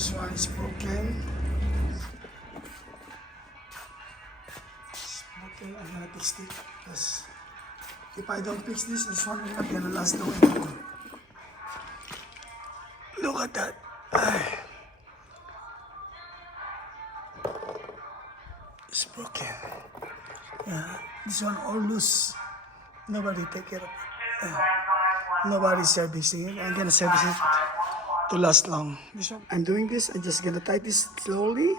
This one is broken. It's broken. I'm gonna fix it because if I don't fix this one will not gonna last long anymore. Look at that. Ay. It's broken. Yeah, this one all loose. Nobody take care of it. Nobody's servicing it. I'm gonna service it to last long. This one, I'm doing this. I'm just gonna tighten this slowly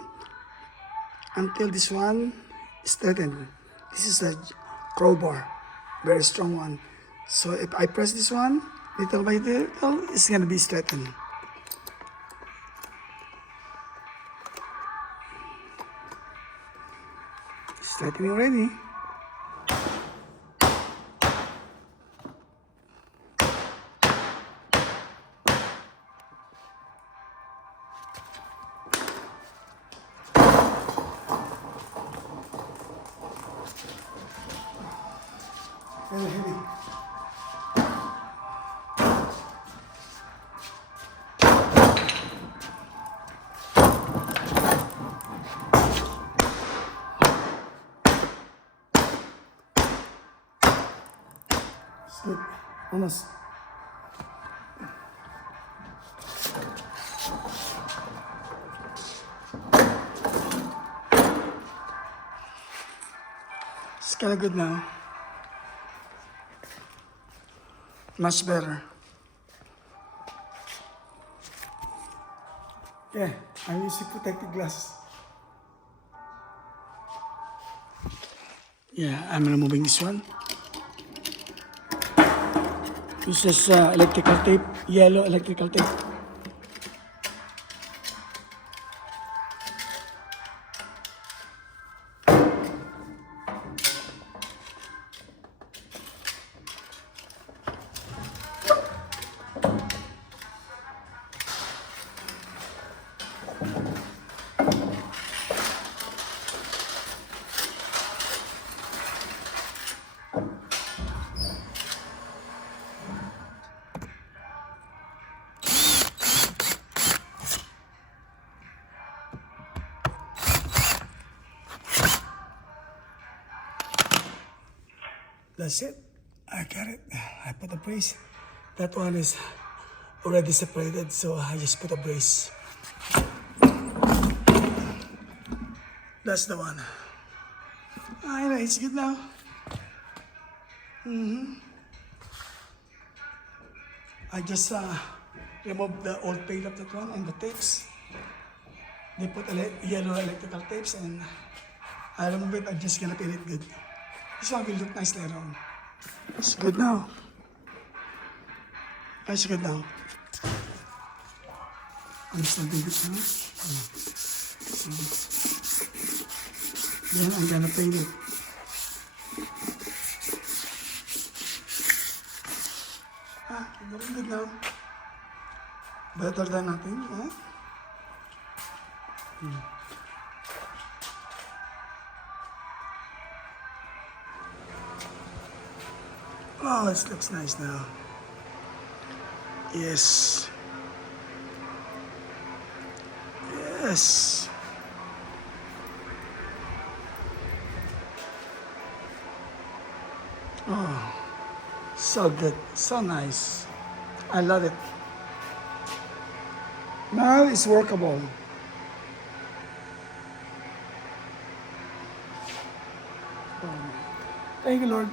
until this one is straightened. This is a crowbar, very strong one. So if I press this one, little by little, it's gonna be straightened. Straightening already. Very heavy. It's good. Almost. It's kind of good now. Much better. Yeah, I'm using protective glass. Yeah, I'm removing this one. This is electrical tape, yellow electrical tape. That's it. I got it. I put a brace. That one is already separated, so I just put a brace. That's the one. I know, it's good now. I just removed the old paint of that one and the tapes. They put yellow electrical tapes and I remove it. I'm just gonna paint it good. This one will look nice later on. It's good now. It's good now. I'm starting it now. Then I'm gonna paint it. Very good now. Better than nothing, huh? Oh, it looks nice now. Yes. Yes. Oh, so good. So nice. I love it. Now it's workable. Thank you, Lord.